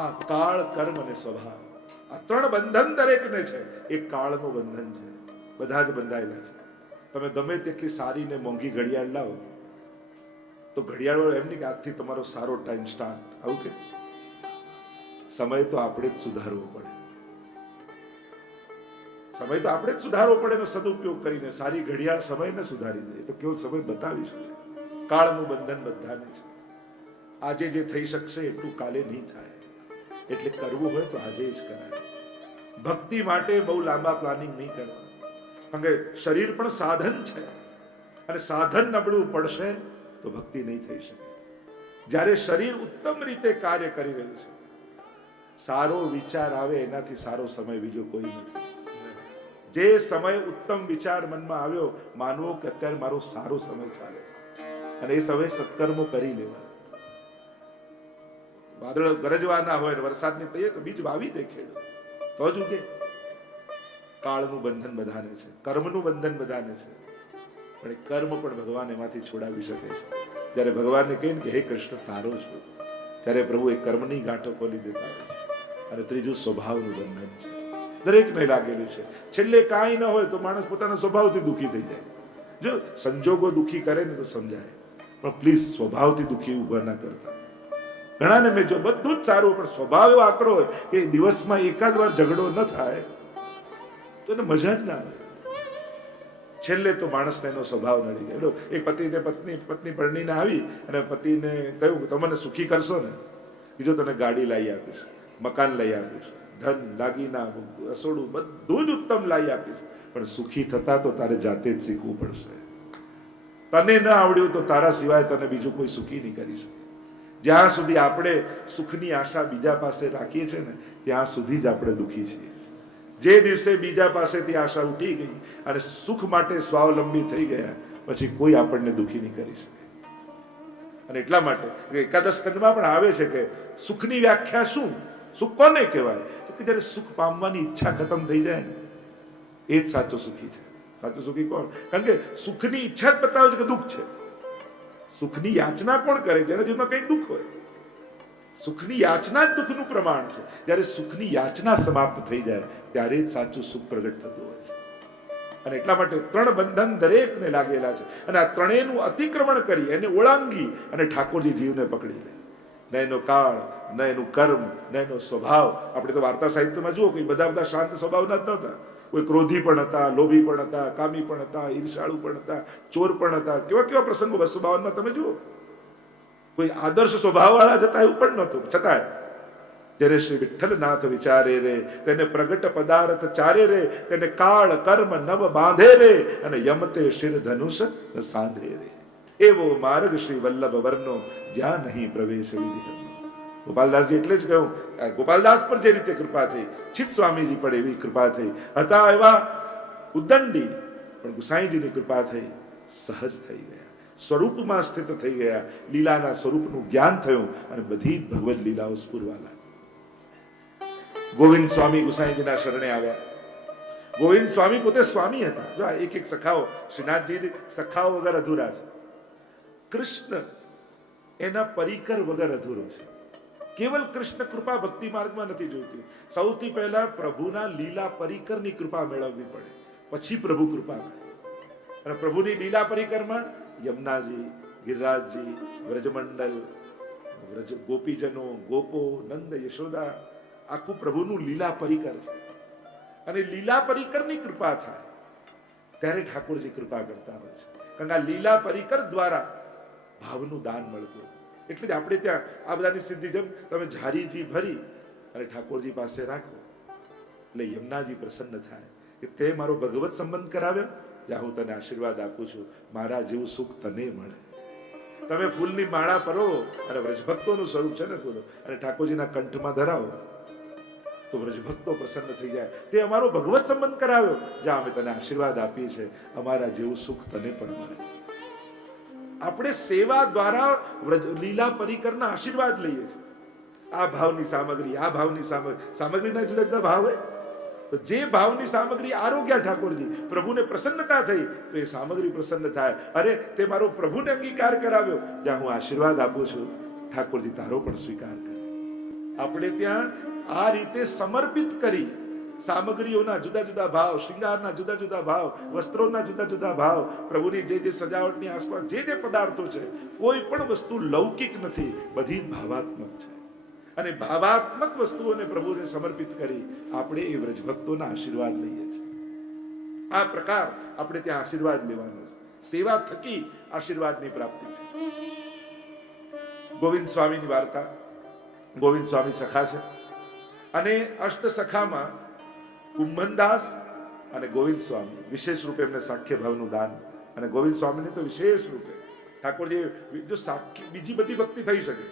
આ કાળ, કર્મ અને સ્વભાવ, આ ત્રણ બંધન દરેકને છે. એક કાળનું બંધન છે, બધા જ બંધાયેલા છે. તમે ગમે તેટલી સારી ને મોંઘી ઘડિયાળ લાવો તો ઘડિયાળ વાળો એમ નહીં કે આજથી તમારો સારો ટાઈમ સ્ટાર્ટ, આવું કે સમય તો આપણે જ સુધારવો પડે. સમય તો આપણે જ સુધારવો પડે એનો સદુપયોગ કરીને. સારી ઘડિયાળ સમયને સુધારી દે તો કેવો સમય બતાવી શકે. કાળનું બંધન બધાને છે. આજે જે થઈ શકશે એટલું કાલે નહીં થાય, એટલે કરવું હોય તો આજે જ કરાય. ભક્તિ માટે બહુ લાંબા પ્લાનિંગ નહીં કરવા, કારણ કે શરીર પણ સાધન છે અને સાધન નબળું પડશે તો ભક્તિ નહીં થઈ શકે. જ્યારે શરીર ઉત્તમ રીતે કાર્ય કરી રહ્યું છે, સારો વિચાર આવે એનાથી સારો સમય બીજો કોઈ નથી. જે સમય ઉત્તમ વિચાર મનમાં આવ્યો, માનવો કે અત્યારે મારો સારો સમય ચાલે છે અને એ સમય સત્કર્મો કરી લેવા. વાદળ ગરજવાના હોય, વરસાદની તૈયારી તો બીજ વાવી દે ખેડૂત, તો જ ઉગે. કાળનું બંધન બધાને છે, કર્મનું બંધન બધાને છે, પણ એ કર્મ પણ ભગવાન એમાંથી છોડાવી શકે છે. જ્યારે ભગવાનને કહીને કે હે કૃષ્ણ તારો છું, ત્યારે પ્રભુ એ કર્મની ગાંઠો ખોલી દેતા હોય છે. અને ત્રીજું સ્વભાવનું બંધન છે, દરેકને લાગેલું છે. છેલ્લે કાંઈ ન હોય તો માણસ પોતાના સ્વભાવથી દુઃખી થઈ જાય. જો સંજોગો દુઃખી કરે ને તો સમજાય, પણ પ્લીઝ સ્વભાવથી દુઃખી ઉભા ના કરતા. ઘણાને મેં જો બધું જ સારું પણ સ્વભાવ એવો આકરો હોય કે દિવસમાં એકાદ વાર ઝઘડો ન થાય તો એને મજા જ ના આવે. છેલ્લે તો માણસને એનો સ્વભાવ નડી જાય. એક પતિને પત્ની પરણીને આવી અને પતિને કહ્યું તમે મને સુખી કરશો ને, બીજો તને ગાડી લાવી આપીશ, મકાન લઈ આપીશ, ધન દાગીના રસોડું બધું જ ઉત્તમ લાવી આપીશ, પણ સુખી થતા તો તારે જાતે જ શીખવું પડશે. તને ન આવડ્યું તો તારા સિવાય તને બીજું કોઈ સુખી નહીં કરી શકે. જ્યાં સુધી આપણે સુખની આશા બીજા પાસે રાખીએ છીએ ને, ત્યાં સુધી જ આપણે દુઃખી છીએ. જે દિવસે બીજા પાસેથી આશા ઉઠી ગઈ અને સુખ માટે સ્વાવલંબી થઈ ગયા, પછી કોઈ આપણને દુઃખી નહીં કરી શકે. અને એટલા માટે એકાદશ સ્કંદમાં પણ આવે છે કે સુખની વ્યાખ્યા શું, સુખ કોને કહેવાય? તો કે જ્યારે સુખ પામવાની ઈચ્છા ખતમ થઈ જાય ને, એ જ સાચો સુખી છે. સાચો સુખી કોણ? કારણ કે સુખની ઈચ્છા જ બતાવે છે કે દુઃખ છે. સુખની યાચના કોણ કરે? જેના જીવનમાં કઈ દુઃખ હોય. સુખની યાચના જ દુઃખનું પ્રમાણ છે. જ્યારે સુખની યાચના સમાપ્ત થઈ જાય ત્યારે જ સાચું સુખ પ્રગટ થતું હોય છે. અને એટલા માટે ત્રણ બંધન દરેકને લાગેલા છે અને આ ત્રણેયનું અતિક્રમણ કરી એને ઓળંગી અને ઠાકોરજી જીવને પકડી લે. ન એનો કાળ, ન એનું કર્મ, ન એનો સ્વભાવ. આપણે તો વાર્તા સાહિત્યમાં જુઓ કે બધા શાંત સ્વભાવના જ નહોતા. કોઈ ક્રોધી પણ હતા, લોભી પણ હતા, કામી પણ હતા, ઈર્ષાળુ પણ હતા, ચોર પણ હતા. કેવા કેવા પ્રસંગો 252 તમે જુઓ. કોઈ આદર્શ સ્વભાવ વાળા જતા એવું પણ નહોતું. છતાંય જેને શ્રી વિઠ્ઠલનાથ વિચારે રે, તેને પ્રગટ પદાર્થ ચારે રે, તેને કાળ કર્મ નવ બાંધે રે અને યમતે શિર ધનુષ સાંધે રે. એવો માર્ગ શ્રી વલ્લભ વર્ણો જ્યાં નહીં પ્રવેશ વિધિ. ગોપાલદાસજી એટલે જ કહ્યું, ગોપાલદાસ પર જે રીતે કૃપા થઈ, ચિત્ત સ્વામીજી પર એવી કૃપા થઈ. હતા એવા ઉદ્દંડી, પણ ગુસાઈજીની કૃપા થઈ, સહજ થઈ ગયા, સ્વરૂપમાં સ્થિત થઈ ગયા, લીલાના સ્વરૂપનું જ્ઞાન થયું અને બધી જ ભગવદ લીલાઓ સ્ફુરવા લાગી. ગોવિંદ સ્વામી ગુસાઈજીના શરણે આવ્યા. ગોવિંદ સ્વામી પોતે સ્વામી હતા. જો આ એક એક સખાઓ, શ્રીનાથજી સખાઓ વગર અધૂરા છે. કૃષ્ણ એના પરિકર વગર અધૂરો છે. કેવલ કૃષ્ણ કૃપા ભક્તિ માર્ગમાં નથી જોઈતી. સૌથી પહેલા પ્રભુના લીલા પરિકરની કૃપા મેળવવી પડે, પછી પ્રભુ કૃપા કરે. અને પ્રભુની લીલા પરિકરમાં યમુનાજી, ગિરિરાજજી, વ્રજમંડલ, ગોપીજનો, ગોપો, નંદ, યશોદા, આખું પ્રભુનું લીલા પરિકર છે. અને લીલા પરિકરની કૃપા થાય ત્યારે ઠાકોરજી કૃપા કરતા હોય છે. કારણ કે આ લીલા પરિકર દ્વારા ભાવનું દાન મળતું. એટલે જ આપણે ત્યાં આ બધાની સિદ્ધિ જેમ તમે ઝારીજી ભરી અને ઠાકોરજી પાસે રાખો એટલે યમુનાજી પ્રસન્ન થાય કે તે મારો ભગવત સંબંધ કરાવ્યો, જ્યાં હું તને આશીર્વાદ આપું છું, મારા જેવું સુખ તને મળે. તમે ફૂલની માળા પરો અને વ્રજભક્તોનું સ્વરૂપ છે ને ફૂલો, અને ઠાકોરજીના કંઠમાં ધરાવો તો વ્રજભક્તો પ્રસન્ન થઈ જાય. તે અમારો ભગવત સંબંધ કરાવ્યો, જ્યાં અમે તને આશીર્વાદ આપીએ છીએ, અમારા જેવું સુખ તને પણ મળે. આપણે સેવા દ્વારા લીલા પરિકરના આશીર્વાદ લઈએ છીએ. આ ભાવની સામગ્રી, આ ભાવની સામગ્રીના જુદા જુદા ભાવ હોય. તો જે ભાવની સામગ્રી આરોગ્ય ઠાકોરજી, પ્રભુને પ્રસન્નતા થઈ તો એ સામગ્રી પ્રસન્ન થાય. અરે તે મારો પ્રભુને અંગીકાર કરાવ્યો, જ્યાં હું આશીર્વાદ આપું છું, ઠાકોરજી તારો પણ સ્વીકાર કરે. આપણે ત્યાં આ રીતે સમર્પિત કરી સામગ્રીઓના જુદા જુદા ભાવ, શૃંગારના જુદા જુદા ભાવ, વસ્ત્રોના જુદા જુદા ભાવ, પ્રભુની જે સજાવટની આસપાસ જે પદાર્થો છે, કોઈ પણ વસ્તુ લૌકિક નથી, બધી ભાવાત્મક છે. અને ભાવાત્મક વસ્તુઓને પ્રભુને સમર્પિત કરી આપણે એ વ્રજભક્તોના આશીર્વાદ લઈએ છીએ. આ પ્રકાર આપણે ત્યાં આશીર્વાદ લેવાનો છે. સેવા થકી આશીર્વાદની પ્રાપ્તિ છે. ગોવિંદ સ્વામીની વાર્તા. ગોવિંદ સ્વામી સખા છે અને અષ્ટ સખામાં કુંભનદાસ અને ગોવિંદ સ્વામી વિશેષ રૂપે એમને સાખ્ય ભાવનું દાન, અને ગોવિંદ સ્વામીને તો વિશેષ રૂપે ઠાકોરજી જો સાખ્ય, બીજી બધી ભક્તિ થઈ શકે,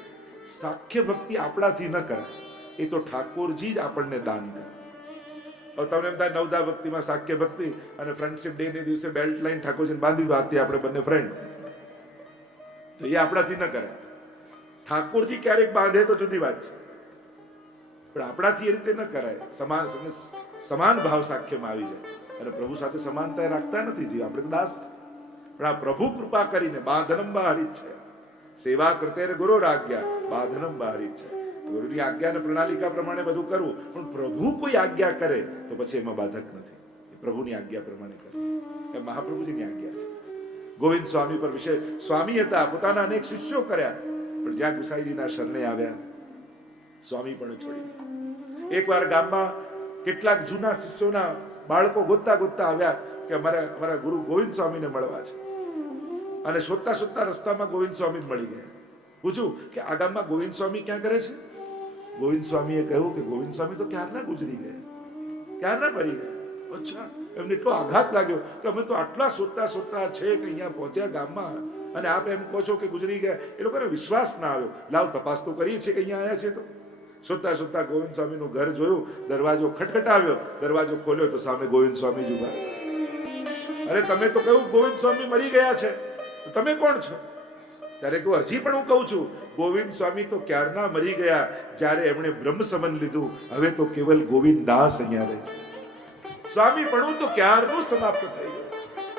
સાખ્ય ભક્તિ આપણાથી ન કરાય, એ તો ઠાકોરજી જ આપણને દાન કરે. હવે તમને એમ થાય નવદા ભક્તિમાં સાખ્ય ભક્તિ અને ફ્રેન્ડશિપ ડે ને દિવસે બેલ્ટ લાઈન ઠાકોરજીને બાંધી દો, આથી આપણે બંને ફ્રેન્ડ, તો એ આપણાથી ન કરાય. ઠાકોરજી ક્યારેક બાંધે તો જુદી વાત છે, પણ આપણાથી એ રીતે ન કરાય. સમાન ભાવ સાખ્યમાં આવી જાય, અને પ્રભુ સાથે સમાનતા રાખતા નથી જીવ, આપણે તો દાસ. પણ આ પ્રભુ કૃપા કરીને બાંધનમ બહારી છે, સેવા કરતે ગુરુ આજ્ઞા બાંધનમ બહારી છે. ગુરુની આજ્ઞા અને પ્રણાલિકા પ્રમાણે બધું કરવું, પણ પ્રભુ કોઈ આજ્ઞા કરે તો પછી એમાં બાધક નથી. પ્રભુની આજ્ઞા પ્રમાણે કરે, એ મહાપ્રભુજીની આજ્ઞા છે. ગોવિંદ સ્વામી પર વિશેષ સ્વામી હતા, પોતાના અનેક શિષ્યો કર્યા, પણ જ્યાં ગુસાઈજીના શરણે આવ્યા સ્વામી પણ છોડી. એકવાર ગામમાં કેટલાક જૂના શિષ્યોના બાળકો ગોતતા ગોતતા આવ્યા કે અમારા ગુરુ ગોવિંદ સ્વામીને મળવા છે, અને શોધતા શોધતા રસ્તામાં ગોવિંદ સ્વામી જ મળી ગયા. પૂછ્યું કે આ ગામમાં ગોવિંદ સ્વામી ક્યાં કરે છે? ગોવિંદ સ્વામીએ કહ્યું કે ગોવિંદ સ્વામી તો ક્યારના ગુજરી ગયા, ક્યારના મરી ગયા. અચ્છા, એમને એટલો આઘાત લાગ્યો કે અમે તો આટલા શોધતા શોધતા છે કે અહીંયા પહોંચ્યા ગામમાં, અને આપ એમ કહો છો કે ગુજરી ગયા. એ લોકોને વિશ્વાસ ના આવ્યો. લાવ તપાસ તો કરીએ છીએ કે અહીંયા આવ્યા છે. તો શોધતા શોધતા ગોવિંદ સ્વામીનું ઘર જોયું, દરવાજો ખટખટાવ્યો, દરવાજો ખોલ્યો તો સામે ગોવિંદ સ્વામી જ ઉભા. અરે તમે તો કહ્યું ગોવિંદ સ્વામી મરી ગયા છે, તમે કોણ છો? ત્યારે કહું હજી પણ હું કહું છું, ગોવિંદ સ્વામી તો ક્યારના મરી ગયા જ્યારે એમણે બ્રહ્મ સંબંધ લીધું. હવે તો કેવલ ગોવિંદ દાસ અહીંયા રહે છે. સ્વામી પણ તો ક્યારનું સમાપ્ત થઈ ગયું.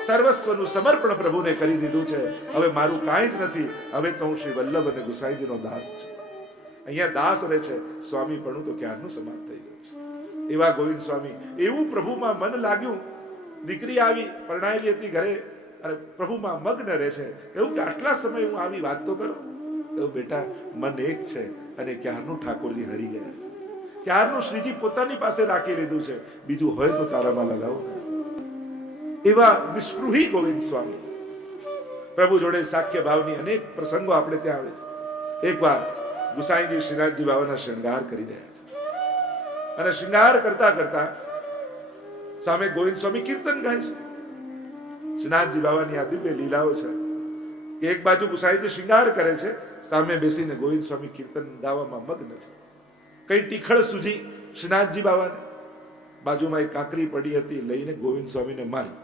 સર્વસ્વનું સમર્પણ પ્રભુને કરી દીધું છે. હવે મારું કાંઈ જ નથી. હવે તો હું શ્રી વલ્લભ અને ગુસાઈજીનો દાસ છું. અહીંયા દાસ રહે છે. સ્વામી પણ તો ક્યારનું સમાપ્ત થઈ ગયું છે. એવા ગોવિંદ સ્વામી, એવું પ્રભુમાં મન લાગ્યું. દીકરી આવી, પરણાયેલી હતી ઘરે, અને પ્રભુમાં મગ્ન રહે છે. એવું કે આટલા સમય હું આવી વાત તો કરું. એવું બેટા, મન એક છે, અને ક્યારનું ઠાકોરજી હરી ગયા છે, ક્યારનું શ્રીજી પોતાની પાસે રાખી લીધું છે. બીજું હોય તો તારામાં લગાવો. એવા નિસ્પૃહી ગોવિંદ સ્વામી પ્રભુ જોડે સાખ્ય ભાવની અનેક પ્રસંગો આપણે ત્યાં આવે છે. એકવાર ગુસાઈજી શ્રીનાથજી બાબાના શૃંગાર કરી રહ્યા છે, અને શૃંગાર કરતા કરતા સામે ગોવિંદ સ્વામી કીર્તન ગાય છે. શ્રીનાથજી બાબાની આ દિવ્ય લીલાઓ છે કે એક બાજુ ગુસાઈજી શૃંગાર કરે છે, સામે બેસીને ગોવિંદ સ્વામી કીર્તન ગાવામાં મગ્ન છે. કઈ ટીખળ સૂજી શ્રીનાથજી બાબાને. બાજુમાં એક કાંકરી પડી હતી, લઈને ગોવિંદ સ્વામીને મારી,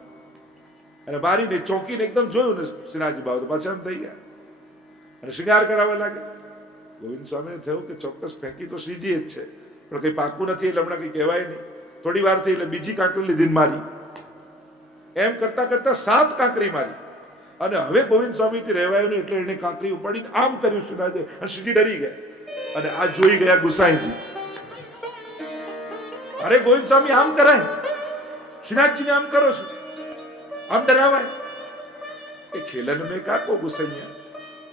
અને મારીને ચોંકીને એકદમ જોયું ને શ્રીનાથજી બાબા તો પાછા એમ થઈ ગયા, અને શૃંગાર કરાવવા લાગ્યા. ગોવિંદ સ્વામીને થયું કે ચોક્કસ ફેંકી તો શ્રીજી જ છે, પણ કઈ પાકું નથી, એટલે હમણાં કઈ કહેવાય નહીં. થોડી વાર થઈ એટલે બીજી કાંકરી લીધીને મારી. એમ કરતા કરતા 7 કાંકરી મારી, અને હવે ગોવિંદ સ્વામીથી રહેવાયું નહીં, એટલે એને કાંકરી ઉપાડીને આમ કર્યું શ્રીનાથજી, અને શ્રીજી ડરી ગયા, અને આ જોઈ ગયા ગુસાઈજી. અરે ગોવિંદ સ્વામી આમ કરાય, શ્રીનાથજીને આમ કરો છો, આમ ડરાવાય? એ ખેલન મેં કાકો ગુસાઈયા,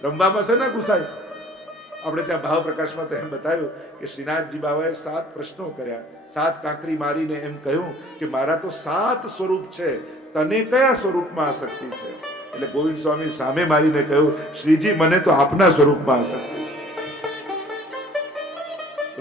રમવામાં છે ને ગુસાઈ. આપણે ત્યાં ભાવ પ્રકાશમાં તો એમ બતાવ્યું કે શ્રીનાથજી બાબાએ 7 પ્રશ્નો કર્યા, 7 કાંકરી મારીને એમ કહ્યું કે મારા તો 7 સ્વરૂપ છે, તને કયા સ્વરૂપમાં આસક્તિ છે? એટલે ગોવિંદ સ્વામી સામે મારીને કહ્યું, શ્રીજી મને તો આપના સ્વરૂપમાં આસક્તિ છે.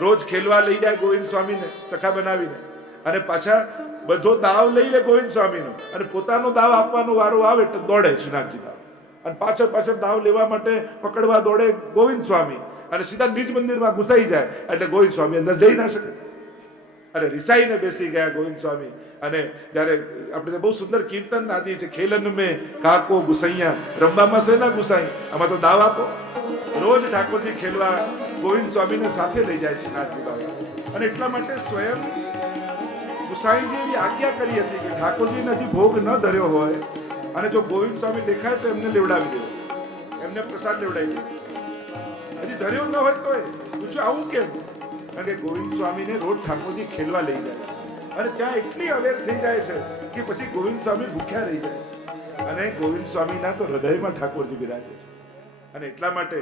રોજ ખેલવા લઈ જાય ગોવિંદ સ્વામીને સખા બનાવીને, અને પાછા બધો દાવ લઈ લે ગોવિંદ સ્વામીનો, અને પોતાનો દાવ આપવાનો વારો આવે એટલે દોડે શ્રીનાથજી બાબા, અને પાછળ પાછળ દાવ લેવા માટે પકડવા દોડે ગોવિંદ સ્વામી, અને સીધા નિજ મંદિરમાં ઘુસાઈ જાય એટલે ગોવિંદ સ્વામી અંદર જઈ ના શકે. અરે રિસાઈને બેસી ગયા ગોવિંદ સ્વામી. અને જ્યારે આપણે બહુ સુંદર કીર્તન આદિ છે, ખેલન મેં કાકો ગુસાઈયા, રમવામાં છે ના ગુસાઈ, આમાં તો દાવ આપો. રોજ ઠાકોરજી ખેલવા ગોવિંદ સ્વામીને સાથે લઈ જાય છે નાથજી બાબા, અને એટલા માટે સ્વયં ગુસાઈજી એવી આજ્ઞા કરી હતી કે ઠાકોરજીને હજી ભોગ ન ધર્યો હોય, અને જો ગોવિંદ સ્વામી દેખાય તો એમને લેવડાવી દેવો, એમને પ્રસાદ લેવડાવી દેવો. હજી ધર્યો ન હોય તો પૂછ્યું આવું કેમ? કારણ કે ગોવિંદ સ્વામીને રોજ ઠાકોરજી ખેલવા લઈ જાય છે અને ત્યાં એટલી અવેર થઈ જાય છે કે પછી ગોવિંદ સ્વામી ભૂખ્યા રહી જાય છે અને ગોવિંદ સ્વામીના તો હૃદયમાં ઠાકોરજી બિરાજે છે અને એટલા માટે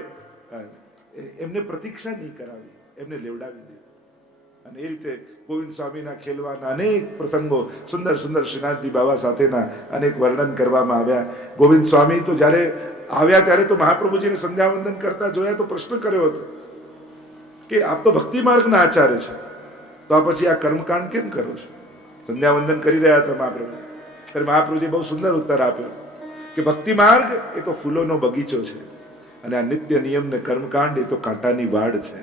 એમને પ્રતીક્ષા નહીં કરાવી, એમને લેવડાવી દીધી. અને એ રીતે ગોવિંદ સ્વામીના ખેલવાના અનેક પ્રસંગો સુંદર સુંદર શ્રીનાથજી બાબા સાથેના અનેક વર્ણન કરવામાં આવ્યા. ગોવિંદ સ્વામી તો જ્યારે આવ્યા ત્યારે તો મહાપ્રભુજીને સંધ્યાવંદન કરતા જોયા તો પ્રશ્ન કર્યો હતો કે આપ તો ભક્તિ માર્ગના આચાર્ય છે, તો આ પછી આ કર્મકાંડ કેમ કરો છો? સંધ્યાવંદન કરી રહ્યા હતા મહાપ્રભુ. ત્યારે મહાપ્રભુજી બહુ સુંદર ઉત્તર આપ્યો કે ભક્તિ માર્ગ એ તો ફૂલોનો બગીચો છે અને આ નિત્ય નિયમ ને કર્મકાંડ એ તો કાંટાની વાડ છે.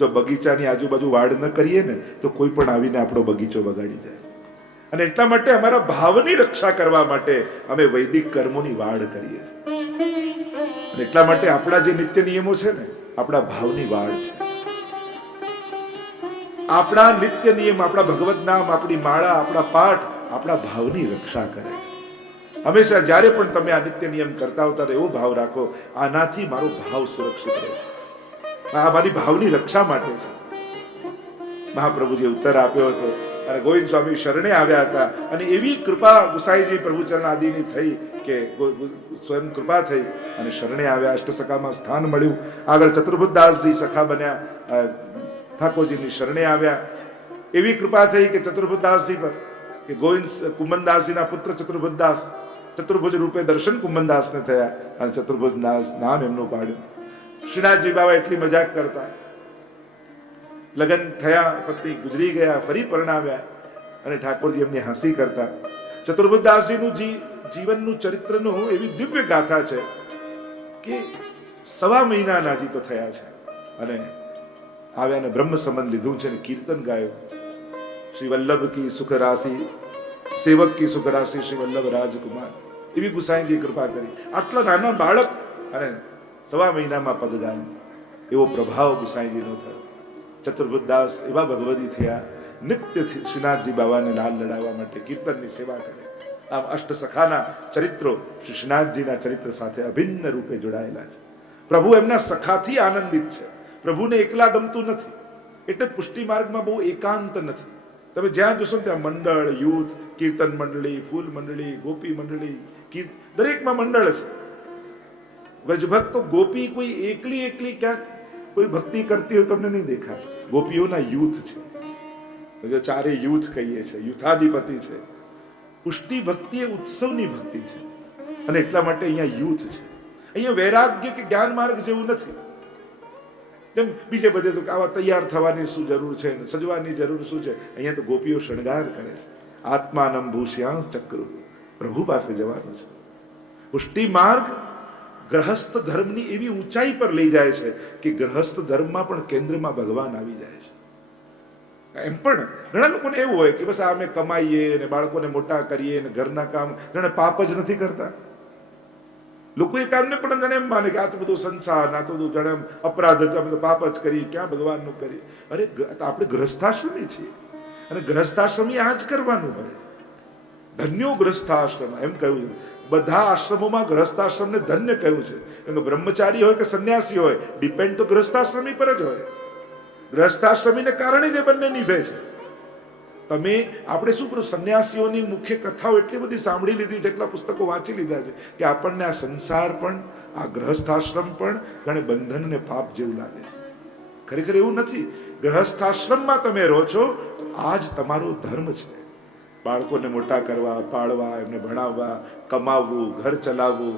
જો બગીચાની આજુબાજુ વાડ ન કરીએ ને તો કોઈ પણ આવીને આપણો બગીચો બગાડી જાય. અને એટલા માટે અમારા ભાવની રક્ષા કરવા માટે અમે વૈદિક કર્મોની વાડ કરીએ છીએ. અને એટલા માટે આપણા જે નિત્ય નિયમો છે ને આપણા ભાવની વાડ છે. આપણા નિત્ય નિયમ, આપણા ભગવત નામ, આપણી માળા, આપણા પાઠ આપણા ભાવની રક્ષા કરે છે. હંમેશા જ્યારે પણ તમે આ નિત્ય નિયમ કરતા હોતા એવો ભાવ રાખો, આનાથી મારો ભાવ સુરક્ષિત રહે છે, આ મારી ભાવની રક્ષા માટે છે. મહાપ્રભુજી ઉત્તર આપ્યો હતો અને ગોવિંદ સ્વામી શરણે આવ્યા હતા અને એવી કૃપા ગુસાઈજી પ્રભુચરણ આદિની થઈ કે સ્વયં કૃપા થઈ અને શરણે આવ્યા. અષ્ટસખામાં સ્થાન મળ્યું. આગળ ચતુર્ભુજદાસજી સખા બન્યા, ઠાકોરજીની શરણે આવ્યા. એવી કૃપા થઈ કે ચતુર્ભુજદાસજી પર કે ગોવિંદ કુંભનદાસજીના પુત્ર ચતુર્ભુજદાસ ચતુર્ભુજ રૂપે દર્શન કુંભનદાસને થયા અને ચતુર્ભુજદાસ નામ એમનું પાડ્યું. શ્રીનાથજી બાબા એટલી મજાક કરતા, લગ્ન થયા, પત્ની ગુજરી ગયા, ફરી પરણાવ્યા અને ઠાકોરજી એમની હસી કરતા. ચતુર્ભુજદાસજીનું જીવનનું ચરિત્રનું એવી દિવ્ય ગાથા છે કે 1.25 મહિનાના હજી તો થયા છે અને આવ્યા ને બ્રહ્મ સંબંધ લીધું છે ને કીર્તન ગાયું. શ્રી વલ્લભ કી સુખ રાશિ, સેવક કી સુખ રાશિ, શ્રી વલ્લભ રાજકુમાર. એવી ગુસાઈજી કૃપા કરી. આટલા નાના બાળક અને 1.25 મહિનામાં પદ ગાયું. એવો પ્રભાવ ગુસાઈજીનો થયો. ચતુર્ભુજદાસ એવા ભગવદી થયા, નિત્ય શ્રીનાથજી બાબાને લાલ લડાવવા માટે કીર્તનની સેવા કરે. આમ અષ્ટસખાના ચરિત્રો શ્રી શ્રીનાથજીના ચરિત્ર સાથે અભિન્ન રૂપે જોડાયેલા છે. પ્રભુ એમના સખાથી આનંદિત છે. પ્રભુને એકલા ગમતું નથી, એટલે પુષ્ટિ માર્ગમાં બહુ એકાંત નથી. તમે જ્યાં જોશો ત્યાં મંડળ, યુથ, કીર્તન મંડળી, ફૂલ મંડળી, ગોપી મંડળી, દરેકમાં મંડળ છે. વ્રજભક્તો ગોપી કોઈ એકલી ક્યાંક કોઈ ભક્તિ કરતી હોય તમને નહીં દેખાય. ગોપીઓના યુથ છે, જો ચારે યુથ કહીએ છીએ, યુથાધિપતિ છે. પુષ્ટિ ભક્તિ એ ઉત્સવની ભક્તિ છે અને એટલા માટે અહીંયા યુથ છે. અહીંયા વૈરાગ્ય કે જ્ઞાન માર્ગ જેવું નથી. તેમ બીજે બધે તો આવા તૈયાર થવાની શું જરૂર છે, સજવાની જરૂર શું છે? અહીંયા તો ગોપીઓ શણગાર કરે છે. આત્માનમ ભૂષ્યા ચક્ર, પ્રભુ પાસે જવાનું છે. પુષ્ટિ માર્ગ ગ્રહસ્થ ધર્મની એવી ઊંચાઈ પર લઈ જાય છે કે ગ્રહસ્થ ધર્મમાં પણ કેન્દ્રમાં ભગવાન આવી જાય છે. એમ પણ ઘણા લોકોને એવું હોય કે બસ આ અમે કમાઈએ ને બાળકોને મોટા કરીએ ને ઘરના કામ, ઘણા પાપ જ નથી કરતા. લોકો એ કામને પણ જાણે એમ માને કે આ તો બધું સંસાર, આ તો બધું જાણે અપરાધ જ, અમે તો પાપ જ કરીએ, ક્યાં ભગવાનનું કરીએ. અરે આપણે ગ્રહસ્થાશ્રમી છીએ અને ગ્રહસ્થાશ્રમી આ જ કરવાનું હોય. ધન્યો ગ્રહસ્થાશ્રમ એમ કહ્યું છે. બધા આશ્રમોમાં ગ્રહસ્થાશ્રમને ધન્ય કહ્યું છે. એનો બ્રહ્મચારી હોય કે સંન્યાસી હોય, ડિપેન્ડ તો ગ્રહસ્થાશ્રમી પર જ હોય. ગ્રહસ્થાશ્રમીને કારણે જે બંને નિભે છે. તમે આપણે શું કરું, સંન્યાસીઓની મુખ્ય કથાઓ એટલી બધી સાંભળી લીધી, જેટલા પુસ્તકો વાંચી લીધા છે કે આપણને આ સંસાર પણ, આ ગ્રહસ્થાશ્રમ પણ જાણે બંધન ને પાપ જેવું લાગે છે. ખરેખર એવું નથી. ગ્રહસ્થાશ્રમમાં તમે રહો છો તો આ જ તમારો ધર્મ છે. બાળકોને મોટા કરવા, પાળવા, એમને ભણાવવા, કમાવવું, ઘર ચલાવવું,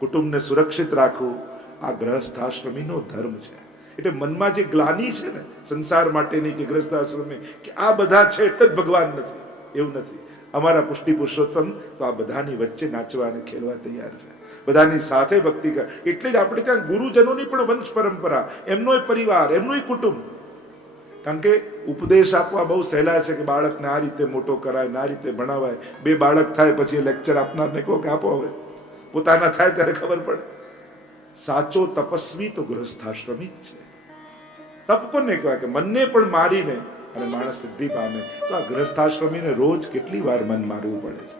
કુટુંબને સુરક્ષિત રાખવું, આ ગ્રહસ્થાશ્રમીનો ધર્મ છે. એટલે મનમાં જે ગ્લાની છે ને સંસાર માટેની કે ગ્રહસ્થાશ્રમની કે આ બધા છે એટલે જ ભગવાન નથી, એવું નથી. અમારા પુષ્ટિ પુરુષોત્તમ તો આ બધાની વચ્ચે નાચવા અને ખેલવા તૈયાર છે, બધાની સાથે ભક્તિ કરે. એટલે જ આપણે ત્યાં ગુરુજનોની પણ વંશ પરંપરા, એમનો પરિવાર, એમનું કુટુંબ. કારણ કે ઉપદેશ આપવા બહુ સહેલા છે કે બાળકને આ રીતે મોટો કરાય, આ રીતે ભણાવાય. 2 બાળક થાય પછી લેક્ચર આપનારને કહો કે આપો, હવે પોતાના થાય ત્યારે ખબર પડે. સાચો તપસ્વી તો ગૃહસ્થાશ્રમી જ છે. તપ કોને કહેવાય કે મનને પણ મારીને અને માણસ સિદ્ધિ પામે. તો આ ગૃહસ્થાશ્રમીને રોજ કેટલી વાર મન મારવું પડે છે.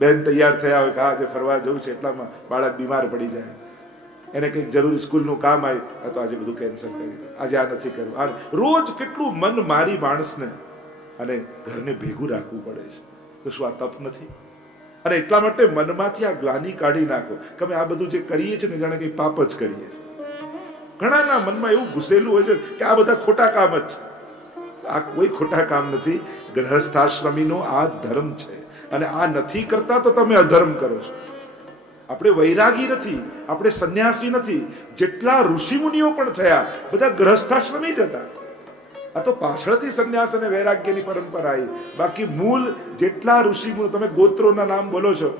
બેન તૈયાર થયા હોય કે આજે ફરવા જવું છે, એટલામાં બાળક બીમાર પડી જાય, એને કંઈક જરૂરી સ્કૂલનું કામ આવ્યું તો આજે બધું કેન્સલ કરી દે, આજે આ નથી કરવું, આ રોજ કેટલું મન મારી માણસને અને ઘરને ભેગું રાખવું પડે છે. તો શું આ તપ નથી? અને એટલા માટે મનમાંથી આ ગ્લાની કાઢી નાખો કે અમે આ બધું જે કરીએ છીએ ને જાણે કંઈ પાપ જ કરીએ છીએ. ઘણાના મનમાં એવું ઘૂસેલું હોય છે કે આ બધા ખોટા કામ જ છે. આ કોઈ ખોટા કામ નથી. ગ્રહસ્થાશ્રમીનો આ ધર્મ છે અને આ નથી કરતા તો તમે અધર્મ કરો છો. આપણે વૈરાગી નથી, આપણે સંન્યાસી નથી. જેટલા ઋષિમુનિઓ પણ થયા બધા ગ્રહસ્થાશ્રમી જ હતા. આ તો પાછળથી સંન્યાસ અને વૈરાગ્યની પરંપરા આવી. બાકી મૂળ જેટલા ઋષિમુનિઓ, તમે ગોત્રોના નામ બોલો છો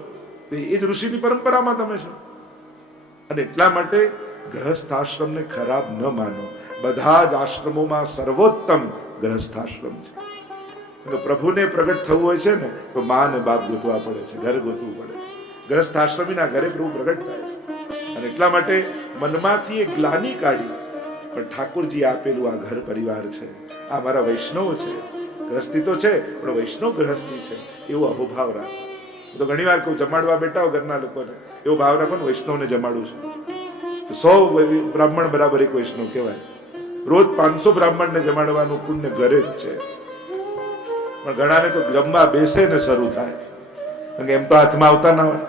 એ જ ઋષિની પરંપરામાં તમે છો. અને એટલા માટે ગ્રહસ્થાશ્રમને ખરાબ ન માનો. બધા જ આશ્રમોમાં સર્વોત્તમ ગ્રહસ્થાશ્રમ છે. પ્રભુને પ્રગટ થવું હોય છે ને તો મા ને બાપ ગોતવા પડે છે, ઘર ગોતવું પડે છે. ગ્રહસ્થાશ્રમીના ઘરે પ્રભુ પ્રગટ થાય છે. અને એટલા માટે મનમાંથી એક ગ્લાની કાઢી પણ ઠાકોરજી આપેલું આ ઘર પરિવાર છે, આ મારા વૈષ્ણવ છે. ગ્રહસ્થી તો છે પણ વૈષ્ણવ ગ્રહસ્થી છે એવો અહોભાવ રાખો. હું તો ઘણી વાર કહું, જમાડવા બેઠા હો ઘરના લોકોને એવો ભાવ રાખો ને વૈષ્ણવને જમાડું છું તો 100 બ્રાહ્મણ બરાબર એક વૈષ્ણવ કહેવાય. રોજ 500 બ્રાહ્મણને જમાડવાનું પુણ્ય ઘરે જ છે. પણ ઘણાને તો જમવા બેસે ને શરૂ થાય, કારણ કે એમ તો હાથમાં આવતા ના હોય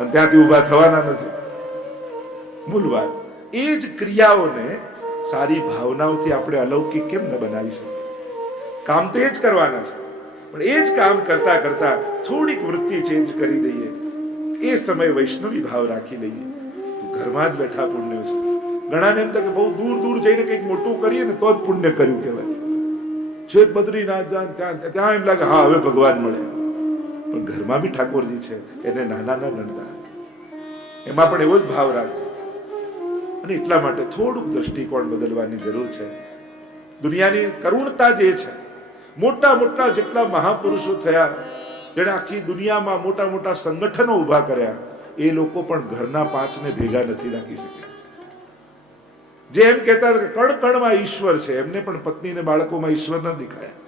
અને ત્યાંથી ઊભા થવાના નથી. મૂળ વાત એ જ ક્રિયાઓને સારી ભાવનાઓથી આપણે અલૌકિક કેમ ન બનાવી શકીએ? કામ તો એ જ કરવાના છે, પણ એ જ કામ કરતા કરતા થોડીક વૃત્તિ ચેન્જ કરી દઈએ, એ સમય વૈષ્ણવી ભાવ રાખી લઈએ તો ઘરમાં જ બેઠા પુણ્ય છે. ઘણાને એમ થાય કે બહુ દૂર દૂર જઈને કંઈક મોટું કરીએ ને તો જ પુણ્ય કર્યું કહેવાય. છેક બદ્રીનાથ ત્યાં એમ લાગે હા હવે ભગવાન મળે, પણ ઘરમાં બી ઠાકોરજી છે, એને નાના ના ગણતા, એમાં પણ એવો જ ભાવ રાખજો. અને એટલા માટે થોડુંક દ્રષ્ટિકોણ બદલવાની જરૂર છે. દુનિયાની કરુણતા જે છે, મોટા મોટા જેટલા મહાપુરુષો થયા, જેણે આખી દુનિયામાં મોટા મોટા સંગઠનો ઉભા કર્યા, એ લોકો પણ ઘરના 5 ને ભેગા નથી રાખી શક્યા. જે એમ કહેતા કે કણ કણમાં ઈશ્વર છે, એમને પણ પત્ની ને બાળકોમાં ઈશ્વર ન દેખાયા.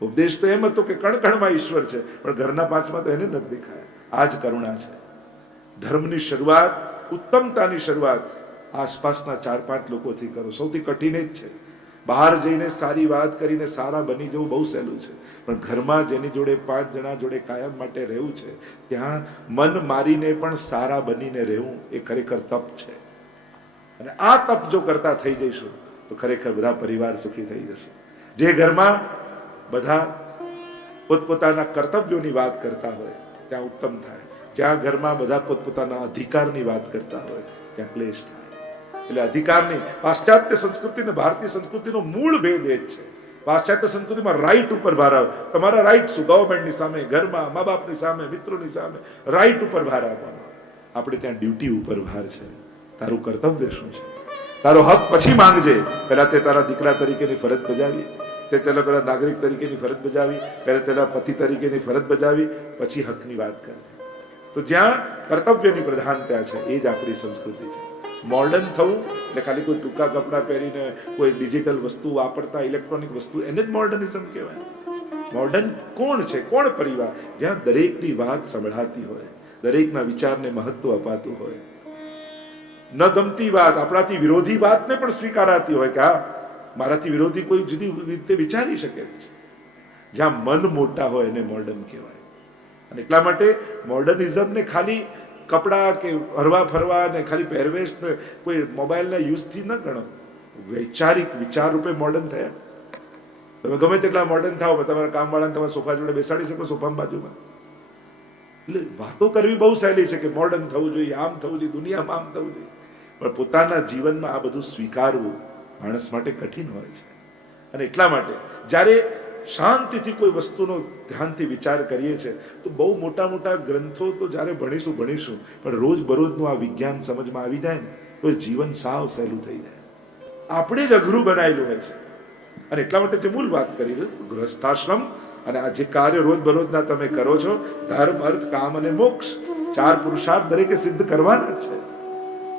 ઉપદેશ તો એમ હતો કે કણ કણમાં ઈશ્વર છે, પણ ઘરના 5માં તો એને નથી દેખાયા. આ જ કરુણા છે. ધર્મની શરૂઆત, ઉત્તમતાની શરૂઆત આસપાસના 4-5 લોકોથી કરો. સૌથી કઠિન જ છે. બહાર જઈને સારી વાત કરીને સારા બની જવું બહુ સહેલું છે, પણ ઘરમાં જેની જોડે 5 જણા જોડે કાયમ માટે રહેવું છે, ત્યાં મન મારીને પણ સારા બનીને રહેવું એ ખરેખર તપ છે. અને આ તપ જો કરતા થઈ જઈશું તો ખરેખર બધા પરિવાર સુખી થઈ જશે. જે ઘરમાં બધા પોતપોતાના કર્તવ્યોની વાત કરતા હોય ત્યાં ઉત્તમ થાય. જ્યાં ઘરમાં બધા પોતપોતાના અધિકારની વાત કરતા હોય ત્યાં ક્લેશ થાય. એટલે અધિકારની પાશ્ચાત્ય સંસ્કૃતિ અને ભારતીય સંસ્કૃતિનો મૂળ ભેદ એ જ છે. પાશ્ચાત્ય સંસ્કૃતિમાં રાઈટ ઉપર ભાર આવે. તમારા રાઈટ શું? ગવર્મેન્ટની સામે, ઘરમાં મા બાપની સામે, મિત્રોની સામે રાઈટ ઉપર ભાર આપવાનો. આપણે ત્યાં ડ્યુટી ઉપર ભાર છે. તારું કર્તવ્ય શું છે? તારો હક પછી માંગજે. પહેલા તે તારા દીકરા તરીકેની ફરજ બજાવી, તે પેલા નાગરિક તરીકેની ફરજ બજાવી, પહેલા તેના પતિ તરીકેની ફરજ બજાવી, પછી હકની વાત કરજે. તો જ્યાં કર્તવ્યની પ્રધાનતા છે એ જ આપણી સંસ્કૃતિ છે. મોડર્ન થવું એટલે ખાલી કોઈ ટૂંકા કપડાં પહેરીને કોઈ ડિજિટલ વસ્તુ વાપરતા, ઇલેક્ટ્રોનિક વસ્તુ, એને જ મોડર્નિઝમ કહેવાય. મોડર્ન કોણ છે? કોણ પરિવાર? જ્યાં દરેકની વાત સંભળાતી હોય, દરેકના વિચારને મહત્વ અપાતું હોય, ન ગમતી વાત, આપણાથી વિરોધી વાતને પણ સ્વીકારાતી હોય કે હા મારાથી વિરોધી કોઈ જુદી રીતે વિચારી શકે છે. જ્યાં મન મોટા હોય એને મોડર્ન કહેવાય. અને એટલા માટે મોડર્નિઝમને ખાલી કપડા કે હરવા ફરવા ને ખાલી પહેરવેશ ને કોઈ મોબાઈલના યુઝથી ન ગણો. વૈચારિક વિચાર રૂપે મોડર્ન થયા. તમે ગમે તેટલા મોડર્ન થાવ, તમારા કામવાળાને તમે સોફા જોડે બેસાડી શકો, સોફાની બાજુમાં. એટલે વાતો કરવી બહુ સહેલી છે કે મોડર્ન થવું જોઈએ, આમ થવું જોઈએ, દુનિયામાં આમ થવું જોઈએ, પણ પોતાના જીવનમાં આ બધું સ્વીકારવું માણસ માટે કઠિન હોય છે. અને એટલા માટે જ્યારે શાંતિથી કોઈ વસ્તુનો ધ્યાનથી વિચાર કરીએ છીએ તો બહુ મોટા મોટા ગ્રંથો તો જ્યારે ભણીશું પણ રોજ બરોજનું આ વિજ્ઞાન સમજમાં આવી જાય ને તો જીવન સાવ સહેલું થઈ જાય. આપણે જ અઘરું બનાવેલું હોય છે. અને એટલા માટે જે મૂળ વાત કરી ગૃહસ્થાશ્રમ અને આ જે કાર્ય રોજ બરોજના તમે કરો છો, ધર્મ, અર્થ, કામ અને મોક્ષ, 4 પુરુષાર્થ દરેકે સિદ્ધ કરવાના જ છે.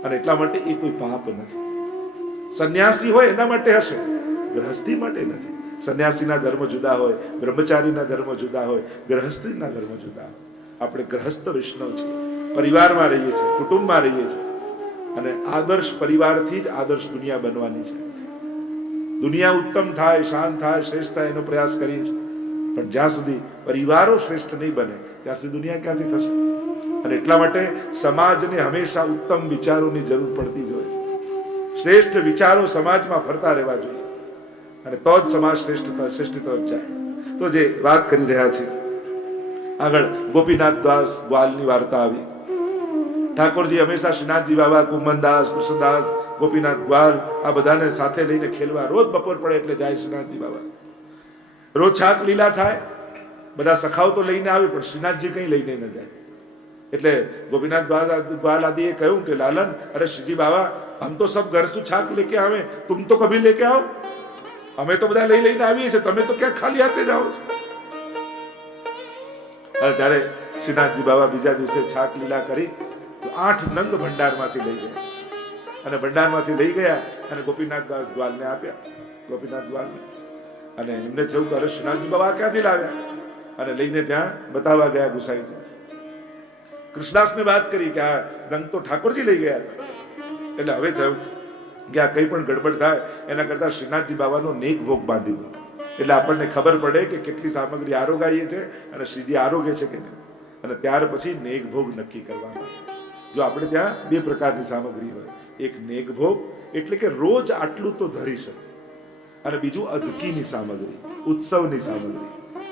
અને એટલા માટે એ કોઈ પાપ નથી. સંન્યાસી હોય એના માટે હશે, ગ્રહસ્થી માટે નથી. સંન્યાસીના ધર્મ જુદા હોય, બ્રહ્મચારીના ધર્મ જુદા હોય, ગ્રહસ્થીના ધર્મ જુદા હોય. આપણે ગ્રહસ્થ વૈષ્ણવ છીએ, પરિવારમાં રહીએ છીએ, કુટુંબમાં રહીએ છીએ. અને આદર્શ પરિવારથી જ આદર્શ દુનિયા બનવાની છે. દુનિયા ઉત્તમ થાય, શાંત થાય, શ્રેષ્ઠ થાય એનો પ્રયાસ કરીએ છીએ, પણ જ્યાં સુધી પરિવારો શ્રેષ્ઠ નહીં બને ત્યાં સુધી દુનિયા ક્યાંથી થશે? અને એટલા માટે સમાજને હંમેશા ઉત્તમ વિચારોની જરૂર પડતી જ હોય છે. શ્રેષ્ઠ વિચારો સમાજમાં ફરતા રહેવા જોઈએ અને તો જ સમાજ શ્રેષ્ઠ તરફ જાય. તો જે વાત કરી રહ્યા છે આગળ, ગોપીનાથ દાસ ગ્વાલની વાર્તા આવી. ઠાકોરજી હંમેશા શ્રીનાથજી બાબા, કુંભનદાસ, કૃષ્ણદાસ, ગોપીનાથ ગ્વાલ આ બધાને સાથે લઈને ખેલવા રોજ બપોર પડે એટલે જાય શ્રીનાથજી બાબા. રોજ છાક લીલા થાય, બધા સખાઓ તો લઈને આવે પણ શ્રીનાથજી કઈ લઈને ન જાય. એટલે ગોપીનાથ ग्वाल आदि कहूं कि लालन, अरे श्रीजी बाबा हम तो सब घर से छाक लेके आवे, तुम तो कभी लेके आओ, हमें तो બધા લઈ લઈને આવીએ છીએ, તમે તો ક્યાં ખાલી હાથે જાઓ? અને ત્યારે શ્રીનાથજી બાબા બીજા દિવસે છાક લીલા કરી તો 8 નંગ ભંડારમાંથી લઈ ગયા અને ભંડારમાંથી લઈ ગયા અને ગોપીનાથ દાસ ગ્વાલને આપ્યા. ગોપીનાથ ગ્વાલને અને એમને થયું કે અરે શ્રીનાથજી બાબા ક્યાંથી લાવ્યા? અને લઈને ત્યાં બતાવવા ગયા ગુસાઈજી. કૃષ્ણદાસને વાત કરી કે આ રંગ તો ઠાકોરજી લઈ ગયા હતા. એટલે હવે થયું કે આ કંઈ પણ ગડબડ થાય એના કરતા શ્રીનાથજી બાબાનો નેક ભોગ બાંધી દો, એટલે આપણને ખબર પડે કે કેટલી સામગ્રી આરોગાઈએ છે અને શ્રીજી આરોગે છે કે નહીં. અને ત્યાર પછી નેક ભોગ નક્કી કરવાનો. જો આપણે ત્યાં 2 પ્રકારની સામગ્રી હોય, એક નેક ભોગ એટલે કે રોજ આટલું તો ધરી શકે, અને બીજું અધકીની સામગ્રી, ઉત્સવની સામગ્રી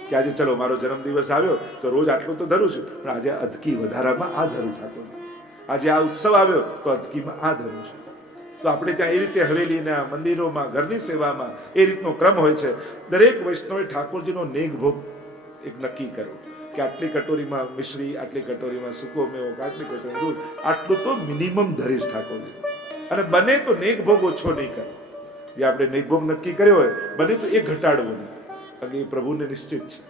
કે આજે ચલો મારો જન્મદિવસ આવ્યો તો રોજ આટલું તો ધરું છું, પણ આજે અધકી વધારામાં આ ધરું ઠાકોર. આજે આ ઉત્સવ આવ્યો તો અધકીમાં આ ધરું છું. તો આપણે ત્યાં એ રીતે હવેલીના મંદિરોમાં, ઘરની સેવામાં એ રીતનો ક્રમ હોય છે. દરેક વૈષ્ણવે ઠાકોરજીનો નેક ભોગ એક નક્કી કરવો કે આટલી કટોરીમાં મિશ્રી, આટલી કટોરીમાં સૂકો મેવો, આટલી કટોરી દૂધ, આટલું તો મિનિમમ ધરીશ ઠાકોરજી. અને બને તો નેક ભોગ ઓછો નહીં કરવો. જે આપણે નેક ભોગ નક્કી કર્યો હોય બને તો એ ઘટાડવો નહીં, કારણ કે એ પ્રભુને નિશ્ચિત છે.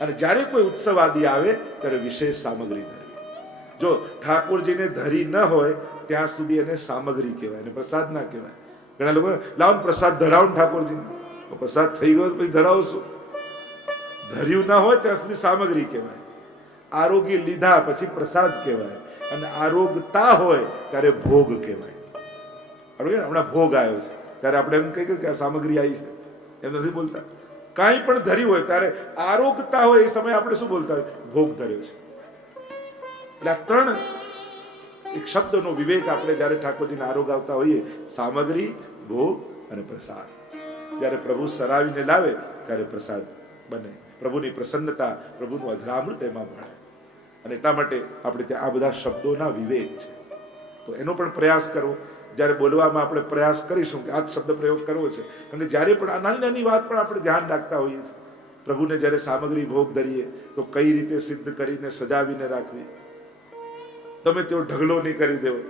અને જ્યારે કોઈ ઉત્સવ આદિ આવે ત્યારે વિશેષ સામગ્રી ધરવી. જો ઠાકોરજીને ધરી ન હોય ત્યાં સુધી એને સામગ્રી કહેવાય, એને પ્રસાદ ના કહેવાય. ઘણા લોકો લાવો પ્રસાદ ધરાવો ઠાકોરજી, પ્રસાદ થઈ ગયો પછી ધરાવો શું? ધર્યું ના હોય ત્યાં સુધી સામગ્રી કહેવાય. આરોગ્ય લીધા પછી પ્રસાદ કહેવાય, અને આરોગતા હોય ત્યારે ભોગ કહેવાય. હમણાં ભોગ આવ્યો છે ત્યારે આપણે એમ કહીએ કે આ સામગ્રી આવી છે, એમ નથી બોલતા. કાંઈ પણ ધર્યું હોય ત્યારે આરોગતા હોય એ સમયે આપણે શું બોલતા હોય? ભોગ ધર્યો છે. એટલે આ 3 એક શબ્દનો વિવેક આપણે જ્યારે ઠાકોરજીને આરોગ આવતા હોઈએ, સામગ્રી, ભોગ અને પ્રસાદ. જ્યારે પ્રભુ સરાવીને લાવે ત્યારે પ્રસાદ બને. પ્રભુની પ્રસન્નતા, પ્રભુનું અધરામૃત એમાં ભળે. અને એટલા માટે આપણે ત્યાં આ બધા શબ્દોના વિવેક છે. તો એનો પણ પ્રયાસ કરવો. જ્યારે બોલવામાં આપણે પ્રયાસ કરીશું કે આ જ શબ્દ પ્રયોગ કરવો છે, કારણ કે જ્યારે પણ આ નાની નાની વાત પણ આપણે ધ્યાન રાખતા હોઈએ છીએ. પ્રભુને જ્યારે સામગ્રી ભોગ ધરીએ તો કઈ રીતે સિદ્ધ કરીને સજાવીને રાખવી. તમે તેઓ ઢગલો નહીં કરી દેવો.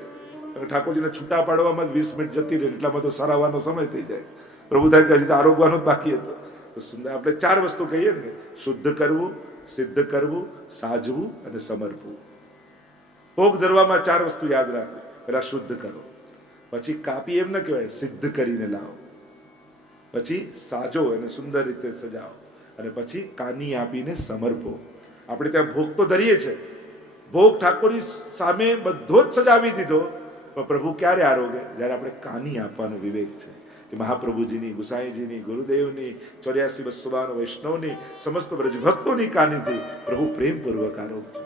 ઠાકોરજીને છૂટા પાડવામાં જ 20 મિનિટ જતી રહે, એટલામાં તો સરાવવાનો સમય થઈ જાય. પ્રભુ થાય કે હજી તો આરોગવાનો જ બાકી હતો. તો સુંદર આપણે 4 વસ્તુ કહીએ ને, શુદ્ધ કરવું, સિદ્ધ કરવું, સાજવું અને સમર્પવું. ભોગ ધરવામાં 4 વસ્તુ યાદ રાખવી. પહેલા શુદ્ધ કરો, પછી કાપી એમ ન કહેવાય, સિદ્ધ કરીને લાવો, પછી સાજો એને સુંદર રીતે સજાવો, અને પછી કાની આપીને સમર્પો. આપણે ત્યાં ભોગ તો ધરીએ છે, ભોગ ઠાકોરજી સામે બધો જ સજાવી દીધો, પણ પ્રભુ ક્યારે આરોગે? જ્યારે આપણે કાની આપવાનો વિવેક છે કે મહાપ્રભુજીની, ગુસાઈજીની, ગુરુદેવની, 84-252 વૈષ્ણવની, સમસ્ત બ્રજભક્તોની કાનીથી પ્રભુ પ્રેમપૂર્વક આરોગજો.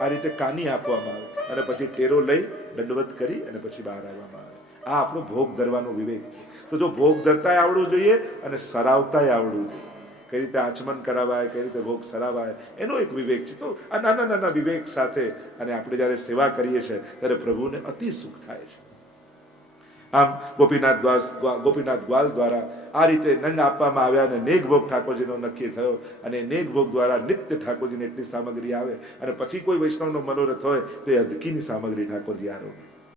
આ રીતે કાની આપવામાં આવે અને પછી ટેરો લઈ દંડવત કરી અને પછી બહાર આવવામાં આવે. આ આપણો ભોગ ધરવાનો વિવેક છે. તો જો ભોગ ધરતાય આવડવું જોઈએ અને સરાવતાય આવડવું જોઈએ. કઈ રીતે આચમન કરાવાય, કઈ રીતે ભોગ સરાવાય, એનો એક વિવેક છે. તો આ નાના નાના વિવેક સાથે અને આપણે જ્યારે સેવા કરીએ છીએ ત્યારે પ્રભુને અતિ સુખ થાય છે. આમ ગોપીનાથ ગ્વાલ દ્વારા આ રીતે નંગ આપવામાં આવ્યા અને નેક ભોગ ઠાકોરજીનો નક્કી થયો. અને નેક ભોગ દ્વારા નિત્ય ઠાકોરજીને એટલી સામગ્રી આવે અને પછી કોઈ વૈષ્ણવનો મનોરથ હોય તો એ અધકીની સામગ્રી ઠાકોરજી આરોગે.